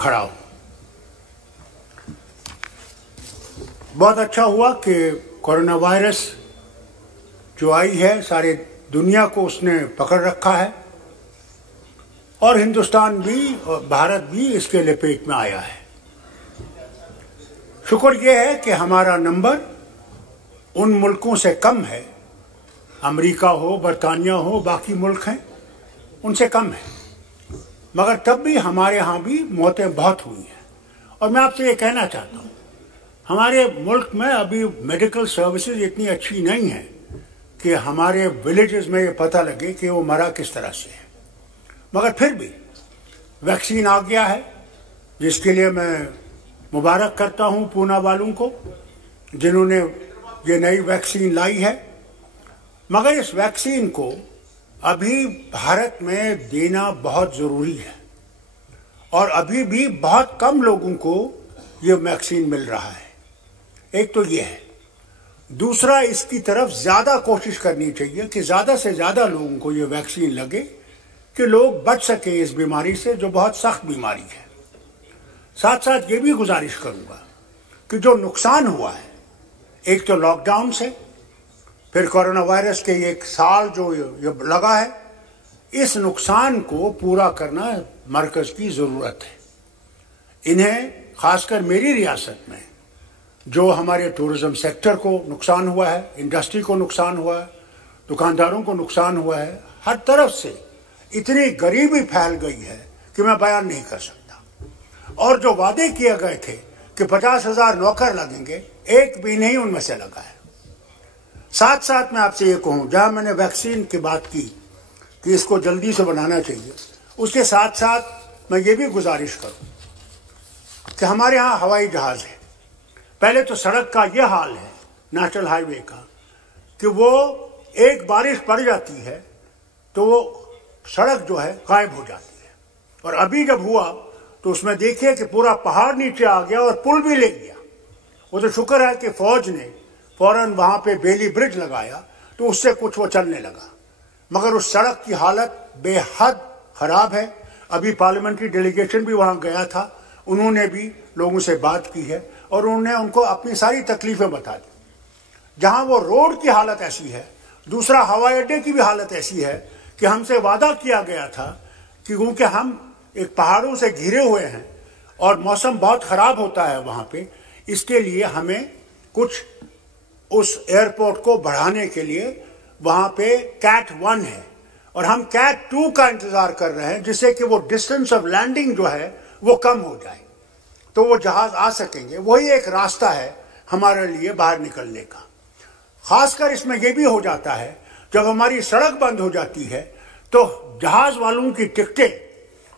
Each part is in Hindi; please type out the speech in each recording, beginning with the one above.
खड़ा हूं। बहुत अच्छा हुआ कि कोरोना वायरस जो आई है सारे दुनिया को उसने पकड़ रखा है और हिंदुस्तान भी और भारत भी इसके लपेट में आया है। शुक्र यह है कि हमारा नंबर उन मुल्कों से कम है, अमेरिका हो, बरतानिया हो, बाकी मुल्क हैं उनसे कम है, मगर तब भी हमारे यहाँ भी मौतें बहुत हुई हैं। और मैं आपसे ये कहना चाहता हूँ, हमारे मुल्क में अभी मेडिकल सर्विसेज इतनी अच्छी नहीं है कि हमारे विलेजेस में ये पता लगे कि वो मरा किस तरह से है, मगर फिर भी वैक्सीन आ गया है, जिसके लिए मैं मुबारक करता हूँ पूना वालों को जिन्होंने ये नई वैक्सीन लाई है। मगर इस वैक्सीन को अभी भारत में देना बहुत ज़रूरी है और अभी भी बहुत कम लोगों को ये वैक्सीन मिल रहा है। एक तो ये है, दूसरा इसकी तरफ ज़्यादा कोशिश करनी चाहिए कि ज़्यादा से ज़्यादा लोगों को ये वैक्सीन लगे कि लोग बच सकें इस बीमारी से जो बहुत सख्त बीमारी है। साथ साथ ये भी गुजारिश करूँगा कि जो नुकसान हुआ है, एक तो लॉकडाउन से, फिर कोरोना वायरस के एक साल जो ये लगा है, इस नुकसान को पूरा करना मरकज़ की ज़रूरत है। इन्हें ख़ासकर मेरी रियासत में जो हमारे टूरिज़्म सेक्टर को नुकसान हुआ है, इंडस्ट्री को नुकसान हुआ है, दुकानदारों को नुकसान हुआ है, हर तरफ से इतनी गरीबी फैल गई है कि मैं बयान नहीं कर सकता। और जो वादे किए गए थे कि 50,000 नौकर लगेंगे, एक भी नहीं उनमें से लगा है। साथ साथ मैं आपसे ये कहूँ, जहाँ मैंने वैक्सीन की बात की कि इसको जल्दी से बनाना चाहिए, उसके साथ साथ मैं ये भी गुजारिश करूँ कि हमारे यहाँ हवाई जहाज़ है। पहले तो सड़क का ये हाल है नेशनल हाईवे का कि वो एक बारिश पड़ जाती है तो वो सड़क जो है गायब हो जाती है, और अभी जब हुआ तो उसमें देखिए कि पूरा पहाड़ नीचे आ गया और पुल भी ले गया। वो तो शुक्र है कि फौज ने फौरन वहाँ पे बेली ब्रिज लगाया तो उससे कुछ वो चलने लगा, मगर उस सड़क की हालत बेहद ख़राब है। अभी पार्लियामेंट्री डेलीगेशन भी वहाँ गया था, उन्होंने भी लोगों से बात की है और उन्होंने उनको अपनी सारी तकलीफ़ें बता दी। जहाँ वो रोड की हालत ऐसी है, दूसरा हवाई अड्डे की भी हालत ऐसी है कि हमसे वादा किया गया था कि क्योंकि हम एक पहाड़ों से घिरे हुए हैं और मौसम बहुत ख़राब होता है वहाँ पे, इसके लिए हमें कुछ उस एयरपोर्ट को बढ़ाने के लिए वहाँ पे कैट 1 है और हम कैट 2 का इंतज़ार कर रहे हैं, जिससे कि वो डिस्टेंस ऑफ लैंडिंग जो है वो कम हो जाए तो वो जहाज़ आ सकेंगे। वही एक रास्ता है हमारे लिए बाहर निकलने का। ख़ासकर इसमें यह भी हो जाता है, जब हमारी सड़क बंद हो जाती है तो जहाज़ वालों की टिकटें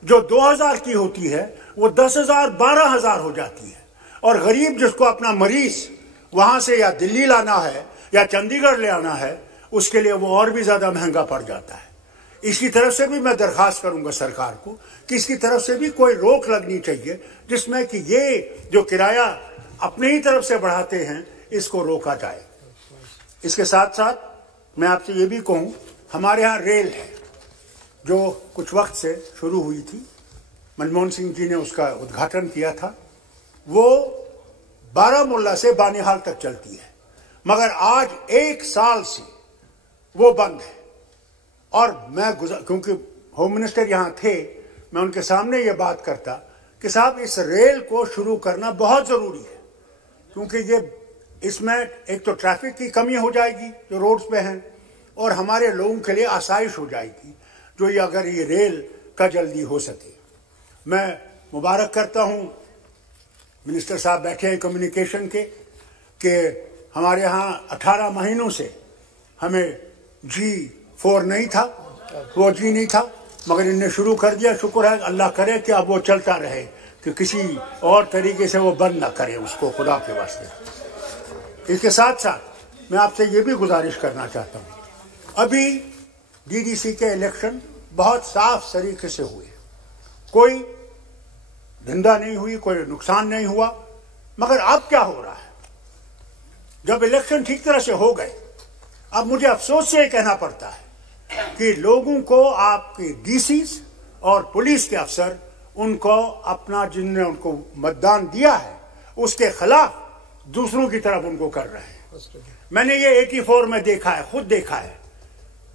जो 2,000 की होती है वो 10,000 12,000 हो जाती है, और गरीब जिसको अपना मरीज़ वहाँ से या दिल्ली लाना है या चंडीगढ़ ले आना है, उसके लिए वो और भी ज़्यादा महंगा पड़ जाता है। इसकी तरफ से भी मैं दरख्वास्त करूँगा सरकार को कि इसकी तरफ से भी कोई रोक लगनी चाहिए, जिसमें कि ये जो किराया अपनी ही तरफ से बढ़ाते हैं इसको रोका जाए। इसके साथ साथ मैं आपसे ये भी कहूँ, हमारे यहाँ रेल है जो कुछ वक्त से शुरू हुई थी, मनमोहन सिंह जी ने उसका उद्घाटन किया था। वो बारामूला से बानिहाल तक चलती है, मगर आज 1 साल से वो बंद है। और मैं क्योंकि होम मिनिस्टर यहाँ थे, मैं उनके सामने ये बात करता कि साहब इस रेल को शुरू करना बहुत ज़रूरी है, क्योंकि ये इसमें एक तो ट्रैफिक की कमी हो जाएगी जो रोड्स पे हैं, और हमारे लोगों के लिए आसाइश हो जाएगी जो ये अगर ये रेल का जल्दी हो सके। मैं मुबारक करता हूँ मिनिस्टर साहब बैठे हैं कम्युनिकेशन के कि हमारे यहाँ 18 महीनों से हमें G4 नहीं था, 4G नहीं था, मगर इनने शुरू कर दिया। शुक्र है, अल्लाह करे कि अब वो चलता रहे, कि किसी और तरीके से वो बंद ना करे उसको, खुदा के वास्ते। इसके साथ साथ मैं आपसे ये भी गुजारिश करना चाहता हूँ, अभी DDC के इलेक्शन बहुत साफ तरीके से हुए, कोई धंधा नहीं हुई, कोई नुकसान नहीं हुआ। मगर अब क्या हो रहा है, जब इलेक्शन ठीक तरह से हो गए, अब मुझे अफसोस से कहना पड़ता है कि लोगों को आपके DCs और पुलिस के अफसर उनको अपना, जिनने उनको मतदान दिया है उसके खिलाफ दूसरों की तरफ उनको कर रहे हैं। मैंने ये 84 में देखा है, खुद देखा है,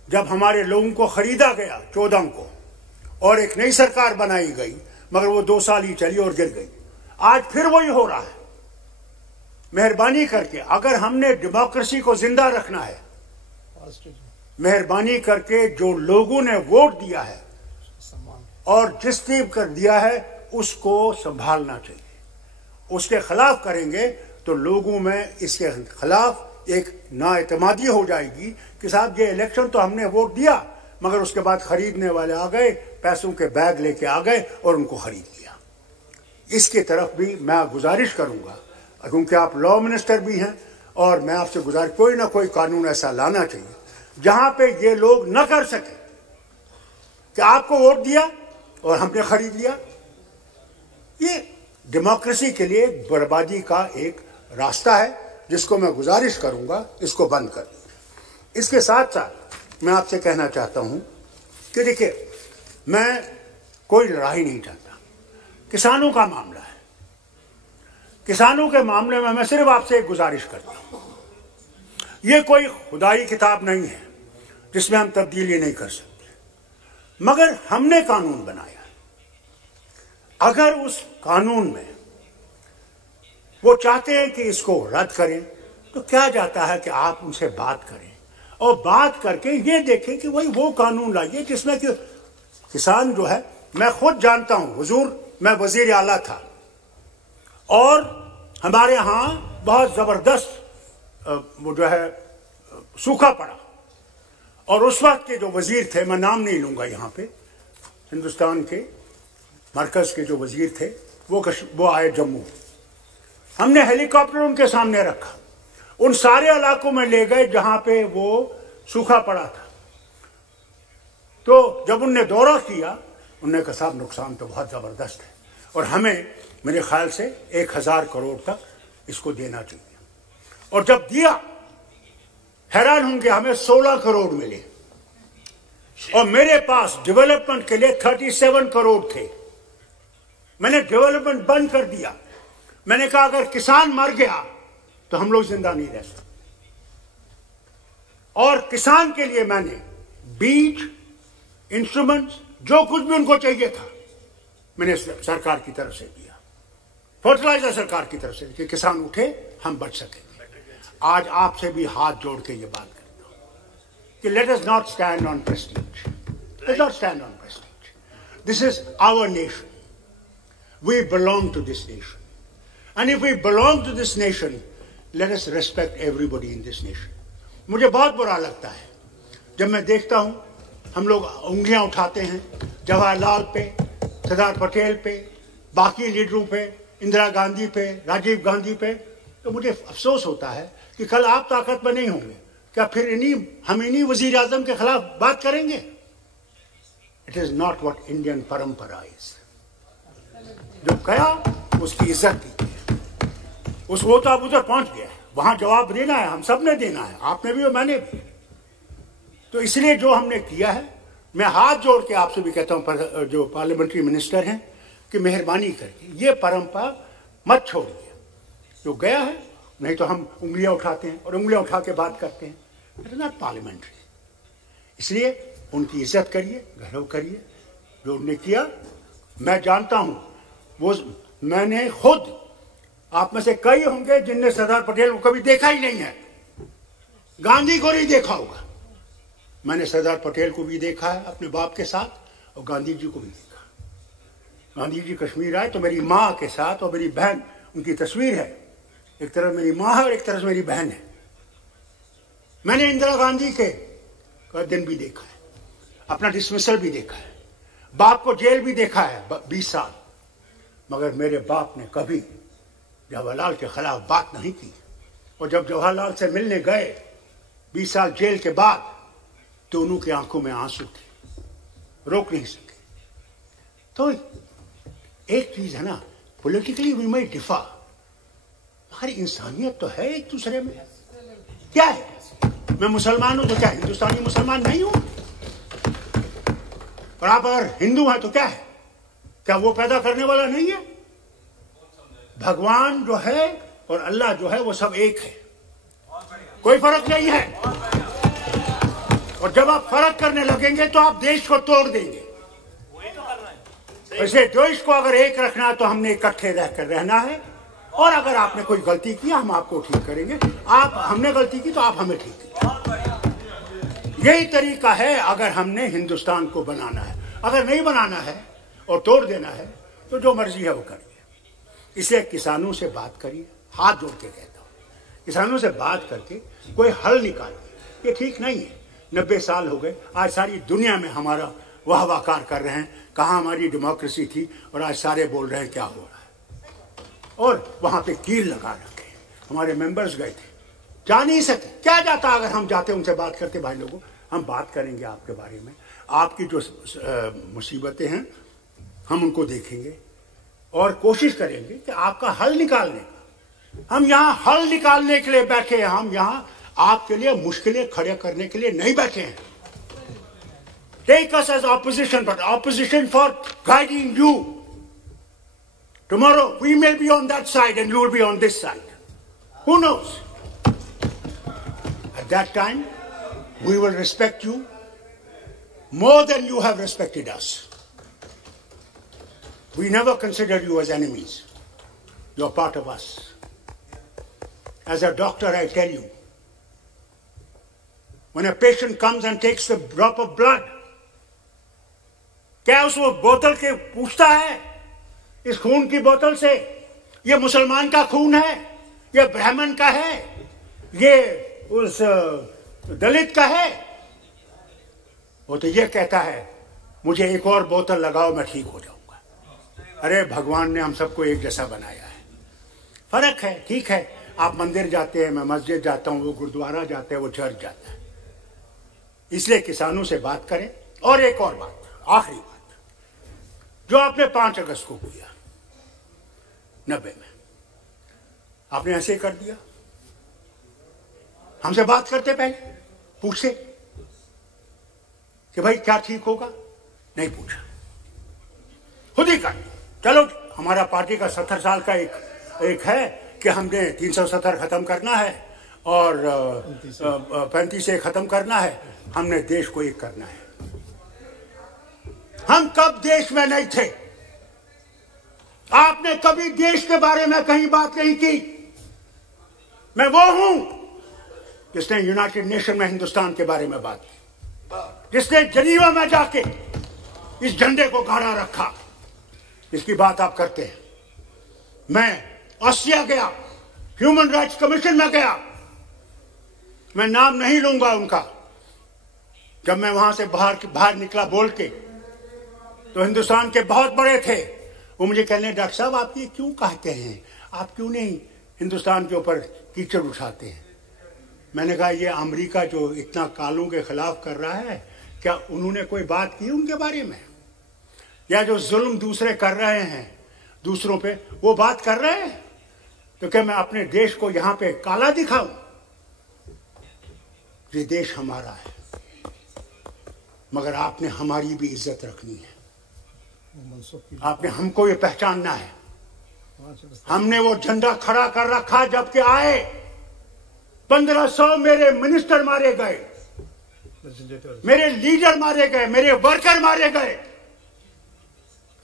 जब हमारे लोगों को खरीदा गया 14 को और एक नई सरकार बनाई गई, मगर वो 2 साल ही चली और गिर गई। आज फिर वही हो रहा है। मेहरबानी करके, अगर हमने डेमोक्रेसी को जिंदा रखना है, मेहरबानी करके जो लोगों ने वोट दिया है और जिसने कर दिया है उसको संभालना चाहिए। उसके खिलाफ करेंगे तो लोगों में इसके खिलाफ एक नाएतमादी हो जाएगी कि साहब ये इलेक्शन तो हमने वोट दिया, मगर उसके बाद खरीदने वाले आ गए, पैसों के बैग लेके आ गए और उनको खरीद लिया। इसकी तरफ भी मैं गुजारिश करूंगा, क्योंकि आप लॉ मिनिस्टर भी हैं, और मैं आपसे गुजारिश, कोई ना कोई कानून ऐसा लाना चाहिए जहां पे ये लोग न कर सके कि आपको वोट दिया और हमने खरीद लिया। ये डेमोक्रेसी के लिए बर्बादी का एक रास्ता है, जिसको मैं गुजारिश करूंगा इसको बंद कर दीजिए। इसके साथ साथ मैं आपसे कहना चाहता हूं कि देखिए, मैं कोई लड़ाई नहीं चाहता। किसानों का मामला है, किसानों के मामले में मैं सिर्फ आपसे एक गुजारिश करता हूं, ये कोई खुदाई किताब नहीं है जिसमें हम तब्दीली नहीं कर सकते, मगर हमने कानून बनाया। अगर उस कानून में वो चाहते हैं कि इसको रद्द करें, तो क्या जाता है कि आप उनसे बात करें और बात करके ये देखें कि वही वो कानून लाइए जिसमें कि किसान जो है, मैं खुद जानता हूं हुजूर, मैं वजीर आला था और हमारे यहां बहुत जबरदस्त वो जो है सूखा पड़ा, और उस वक्त के जो वजीर थे, मैं नाम नहीं लूंगा यहां पे, हिंदुस्तान के मरकज के जो वजीर थे वो आए जम्मू। हमने हेलीकॉप्टर उनके सामने रखा, उन सारे इलाकों में ले गए जहां पे वो सूखा पड़ा था। तो जब उनने दौरा किया, उन्होंने कहा साहब नुकसान तो बहुत जबरदस्त है और हमें मेरे ख्याल से 1000 करोड़ तक इसको देना चाहिए। और जब दिया, हैरान होंगे, हमें 16 करोड़ मिले और मेरे पास डेवलपमेंट के लिए 37 करोड़ थे। मैंने डेवलपमेंट बंद कर दिया। मैंने कहा अगर किसान मर गया तो हम लोग जिंदा नहीं रह सकते, और किसान के लिए मैंने बीज, इंस्ट्रूमेंट्स, जो कुछ भी उनको चाहिए था, मैंने सरकार की तरफ से दिया। फर्टिलाइजर सरकार की तरफ से, कि किसान उठे, हम बच सकेंगे। आज आपसे भी हाथ जोड़ के ये बात करता हूं कि let us not stand on prestige, let not stand on prestige. This is our nation, we belong to this nation, and if we belong to this nation, let us respect everybody in this nation. मुझे बहुत बुरा लगता है जब मैं देखता हूं हम लोग उंगलियां उठाते हैं जवाहरलाल पे, सरदार पटेल पे, बाकी लीडरों पे, इंदिरा गांधी पे, राजीव गांधी पे, तो मुझे अफसोस होता है कि कल आप ताकत में नहीं होंगे, क्या फिर हम इन्हीं वजीर आजम के खिलाफ बात करेंगे? It is not what Indian परंपरा इज। जो गया उसकी इज्जत दी, वो तो अब उधर पहुंच गया है, वहां जवाब देना है, हम सब ने देना है, आपने भी और मैंने भी। तो इसलिए जो हमने किया है, मैं हाथ जोड़ के आपसे भी कहता हूं, जो पार्लियामेंट्री मिनिस्टर हैं, कि मेहरबानी करके ये परंपरा मत छोड़िए। जो गया है, नहीं तो हम उंगलियां उठाते हैं और उंगलियां उठा के बात करते हैं। It is not parliamentary. इसलिए उनकी इज्जत करिए, गौरव करिए। जो उन्होंने किया, मैं जानता हूं, वो मैंने खुद, आप में से कई होंगे जिनने सरदार पटेल को कभी देखा ही नहीं है, गांधी को नहीं देखा होगा। मैंने सरदार पटेल को भी देखा है अपने बाप के साथ, और गांधी जी को भी देखा। गांधी जी कश्मीर आए तो मेरी माँ के साथ और मेरी बहन, उनकी तस्वीर है, एक तरफ मेरी माँ है और एक तरफ मेरी बहन है। मैंने इंदिरा गांधी के दिन भी देखा है, अपना डिसमिसल भी देखा है, बाप को जेल भी देखा है 20 साल, मगर मेरे बाप ने कभी जवाहरलाल के खिलाफ बात नहीं की। और जब जवाहरलाल से मिलने गए 20 साल जेल के बाद, तो उनकी आंखों में आंसू थे, रोक नहीं सके। तो एक चीज है ना, पॉलिटिकली वी मे डिफर, मगर इंसानियत तो है एक दूसरे में। क्या है, मैं मुसलमान हूं तो क्या हिंदुस्तानी मुसलमान नहीं हूं? और आप अगर हिंदू हैं तो क्या है, क्या वो पैदा करने वाला नहीं है? भगवान जो है और अल्लाह जो है वो सब एक है, कोई फर्क नहीं है। और जब आप फर्क करने लगेंगे तो आप देश को तोड़ देंगे। ऐसे देश को अगर एक रखना है तो हमने इकट्ठे रहकर रहना है, और अगर आपने कोई गलती की हम आपको ठीक करेंगे, हमने गलती की तो आप हमें ठीक करेंगे। यही तरीका है अगर हमने हिंदुस्तान को बनाना है। अगर नहीं बनाना है और तोड़ देना है तो जो मर्जी है वो करिए। इसलिए किसानों से बात करिए, हाथ जोड़ के कहता हूँ, किसानों से बात करके कोई हल निकालिए। ये ठीक नहीं है। 90 साल हो गए, आज सारी दुनिया में हमारा वाहवाकार कर रहे हैं, कहाँ हमारी डेमोक्रेसी थी, और आज सारे बोल रहे हैं क्या हो रहा है। और वहाँ पे कील लगा रखे। हमारे मेंबर्स गए थे, जा नहीं सके। क्या जाता अगर हम जाते उनसे बात करते? भाई लोगों, हम बात करेंगे आपके बारे में, आपकी जो मुसीबतें हैं हम उनको देखेंगे और कोशिश करेंगे कि आपका हल निकालने का। हम यहाँ हल निकालने के लिए बैठे हैं, हम यहाँ आपके लिए मुश्किलें खड़े करने के लिए नहीं बैठे हैं। Take us as opposition, but opposition for guiding you. Tomorrow we may be on that side and you will be on this side. Who knows? At that time, we will respect you more than you have respected us. We never considered you as enemies. You're part of us. As a doctor, I tell you, when a patient comes and takes the drop of blood, क्या उस बोतल के पूछता है इस खून की बोतल से ये मुसलमान का खून है, ये ब्राह्मण का है, ये उस दलित का है? वो तो ये कहता है मुझे एक और बोतल लगाओ मैं ठीक हो जाऊंगा। अरे भगवान ने हम सबको एक जैसा बनाया है। फर्क है, ठीक है। आप मंदिर जाते हैं, मैं मस्जिद जाता हूं, वो गुरुद्वारा जाते हैं, वो चर्च जाता है। इसलिए किसानों से बात करें। और एक और बात, आखिरी बात, जो आपने 5 अगस्त को किया 90 में, आपने ऐसे कर दिया। हमसे बात करते पहले पूछते कि भाई क्या ठीक होगा? नहीं पूछा, खुद ही कर। चलो, हमारा पार्टी का 70 साल का एक है कि हमने 370 खत्म करना है और 35 से खत्म करना है, हमने देश को एक करना है। हम कब देश में नहीं थे? आपने कभी देश के बारे में कहीं बात नहीं की। मैं वो हूं जिसने यूनाइटेड नेशन में हिंदुस्तान के बारे में बात की, जिसने जनीवा में जाके इस झंडे को गाड़ा रखा। इसकी बात आप करते हैं। मैं ऑस्ट्रिया गया, ह्यूमन राइट्स कमीशन में गया, मैं नाम नहीं लूंगा उनका। जब मैं वहां से बाहर निकला बोल के, तो हिंदुस्तान के बहुत बड़े थे, वो मुझे कहने, डॉक्टर साहब आप ये क्यों कहते हैं, आप क्यों नहीं हिंदुस्तान के ऊपर कीचड़ उठाते हैं? मैंने कहा ये अमेरिका जो इतना कालों के खिलाफ कर रहा है, क्या उन्होंने कोई बात की उनके बारे में? या जो जुल्म दूसरे कर रहे हैं दूसरों पे, वो बात कर रहे हैं? तो क्या मैं अपने देश को यहाँ पे काला दिखाऊं? ये देश हमारा है, मगर आपने हमारी भी इज्जत रखनी है। आपने हमको ये पहचानना है। हमने वो झंडा खड़ा कर रखा जबकि आए 1500 मेरे मिनिस्टर मारे गए, मेरे लीडर मारे गए, मेरे वर्कर मारे गए,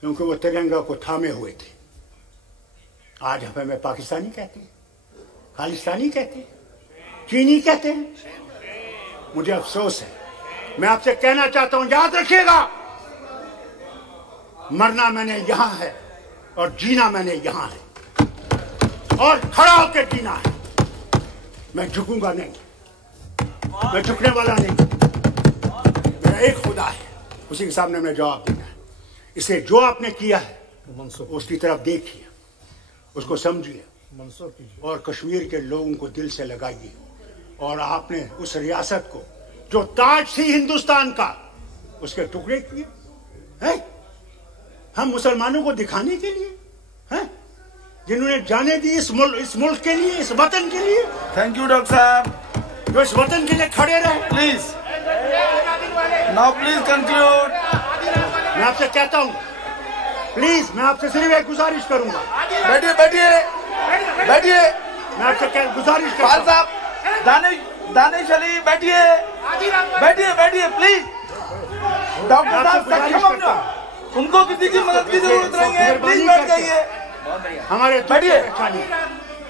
क्योंकि वो तिरंगा को थामे हुए थे। आज हमें पाकिस्तानी कहते हैं, खालिस्तानी कहते हैं, चीनी कहते हैं। मुझे अफसोस है। मैं आपसे कहना चाहता हूं, याद रखिएगा, मरना मैंने यहां है और जीना मैंने यहां है, और खड़ा होकर जीना है। मैं झुकूंगा नहीं, मैं झुकने वाला नहीं। मेरा एक खुदा है, उसी के सामने मैं जवाब देना है। इसलिए जो आपने किया है उसकी तरफ देखिए, उसको समझिए और कश्मीर के लोगों को दिल से लगाइए। और आपने उस रियासत को जो ताज थी हिंदुस्तान का, उसके टुकड़े किए हैं हम मुसलमानों को दिखाने के लिए, हैं जिन्होंने जाने दी इस मुल्क के लिए, इस वतन के लिए। थैंक यू डॉक्टर साहब, जो इस वतन के लिए खड़े रहे। Please now please conclude. मैं आपसे कहता हूं, प्लीज मैं आपसे सिर्फ एक गुजारिश करूंगा। बैठिए बैठिए बैठिए। मैं आपसे क्या गुजारिश पाल करूंगा। साहब दानिश अली बैठिए बैठिए बैठिए प्लीज। डॉक्टर साहब सक्षम हो, उनको किसी की मदद की जरूरत नहीं है, प्लीज बैठ जाइए। हमारे बैठिए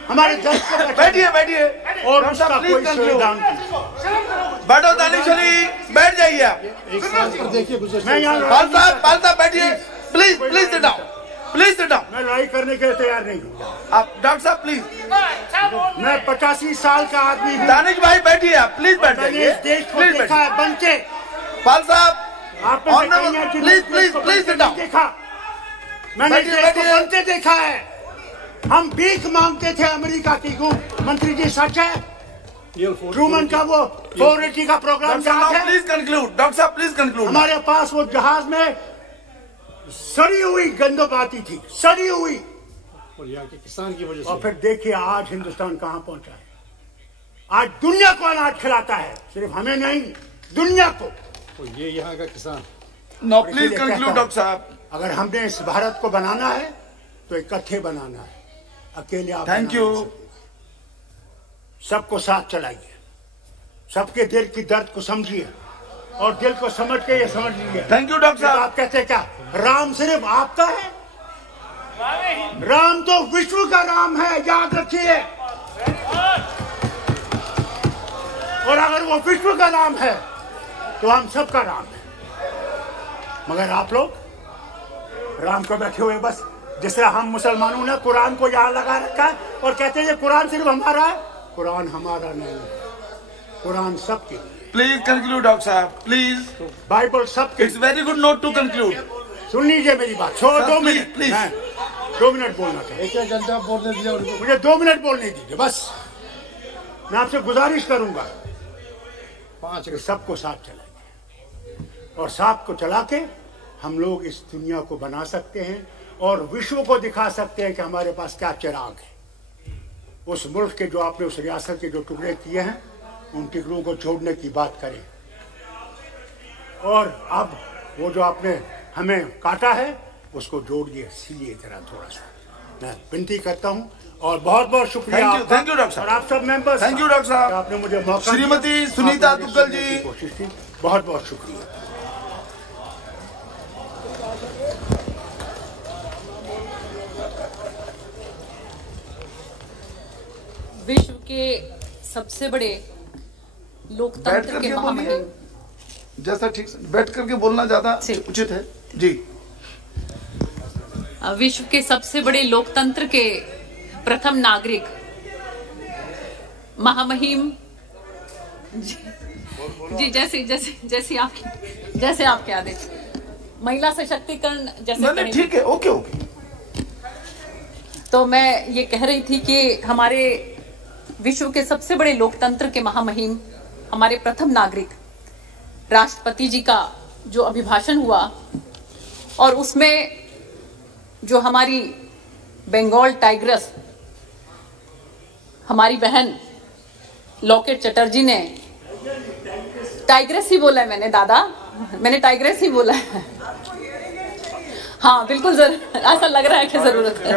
हमारे दर्द को बैठिए बैठिए और उसका कोई सुविधा नहीं। बैठो दानिश अली, बैठ जाइए आप। मैं यहाँ पाल साहब बैठिए please please sit down, please sit down. मैं लड़ाई करने के लिए तैयार नहीं हूँ। आप डॉक्टर साहब प्लीज। मैं 85 साल का आदमी हूँ। दानिश भाई बैठिए आप, प्लीज बैठ मैंने जाइए। इस देश को प्लीज देखा है बनते। पाल साहब आपने please please please sit down. देखा, मैंने बैठिए, देश को बैठिए। बनते देखा है। हम भीख मांगते थे अमेरिका की को। मंत्री जी सच है? ट्रूमन का वो 480 का प्रोग्राम याद है? प्लीज कंक्लूड डॉक्टर साहब, प्लीज कंक्लूड। हमारे पास वो जहाज में सड़ी हुई गंदम आती थी, सड़ी हुई। और यहाँ के किसान की वजह से। और फिर देखिए आज हिंदुस्तान कहां पहुंचा है। आज दुनिया को अनाज खिलाता है, सिर्फ हमें नहीं, दुनिया को। तो ये यहाँ का किसान। नो प्लीज कंक्लूड डॉक्टर साहब। अगर हमने इस भारत को बनाना है तो इकट्ठे बनाना है, अकेले आप थैंक बना यू। नहीं सकते। सबको साथ चलाइए, सबके दिल की दर्द को समझिए और दिल को समझ के ये समझ लीजिए। थैंक यू डॉक्टर साहब। आप कहते क्या राम सिर्फ आपका है? राम तो विश्व का राम है, याद रखिए। और अगर वो विश्व का राम है तो हम सबका राम है। मगर आप लोग राम को बैठे हुए बस, जिस तरह हम मुसलमानों ने कुरान को यहाँ लगा रखा है और कहते हैं ये कुरान सिर्फ हमारा है। कुरान हमारा नहीं है, कुरान सबके। प्लीज कंक्लूड डॉक्टर साहब, प्लीज। बाइबल सबके। It's very good note to conclude. सुन लीजिए मेरी बात। छोड़ो Sir, 2 please, मिनट, please. मैं 2 मिनट बोलना चाहिए। एक घंटा बोलने दिया उनको। मुझे 2 मिनट बोलने दीजिए बस। मैं आपसे गुजारिश करूंगा 5 कि सबको साथ चलाइए और साथ को चला के हम लोग इस दुनिया को बना सकते हैं और विश्व को दिखा सकते हैं कि हमारे पास क्या चिराग है। उस मुल्क के जो आपने उस रियासत के जो टुकड़े किए हैं उन टुकड़ों को जोड़ने की बात करें। और अब वो जो आपने हमें काटा है उसको जोड़िए, सिलिए जरा थोड़ा सा। मैं विनती करता हूँ और बहुत बहुत शुक्रिया आपका। थैंक यू डॉक्टर साहब। और आप सब मेंबर्स। थैंक यू डॉक्टर साहब। आपने मुझे मौका श्रीमती दिया। सुनीता आपने मुझे दुग्गल सुनने जी। की कोशिश की, बहुत बहुत शुक्रिया। विश्व के सबसे बड़े बैठ लोकतंत्र करके के बोलिए, महामहिम। जैसा ठीक से बैठ करके बोलना ज्यादा उचित है जी। विश्व के सबसे बड़े लोकतंत्र के प्रथम नागरिक महामहिम जी जैसे आपके आदेश। महिला सशक्तिकरण जैसे नहीं ठीक है, ओके ओके। तो मैं ये कह रही थी कि हमारे विश्व के सबसे बड़े लोकतंत्र के महामहिम, हमारे प्रथम नागरिक राष्ट्रपति जी का जो अभिभाषण हुआ और उसमें जो हमारी बंगाल टाइग्रेस हमारी बहन लॉकेट चटर्जी ने, टाइग्रेस ही बोला है मैंने दादा, मैंने टाइग्रेस ही बोला है। हाँ बिल्कुल, जरूर ऐसा लग रहा है कि जरूरत है।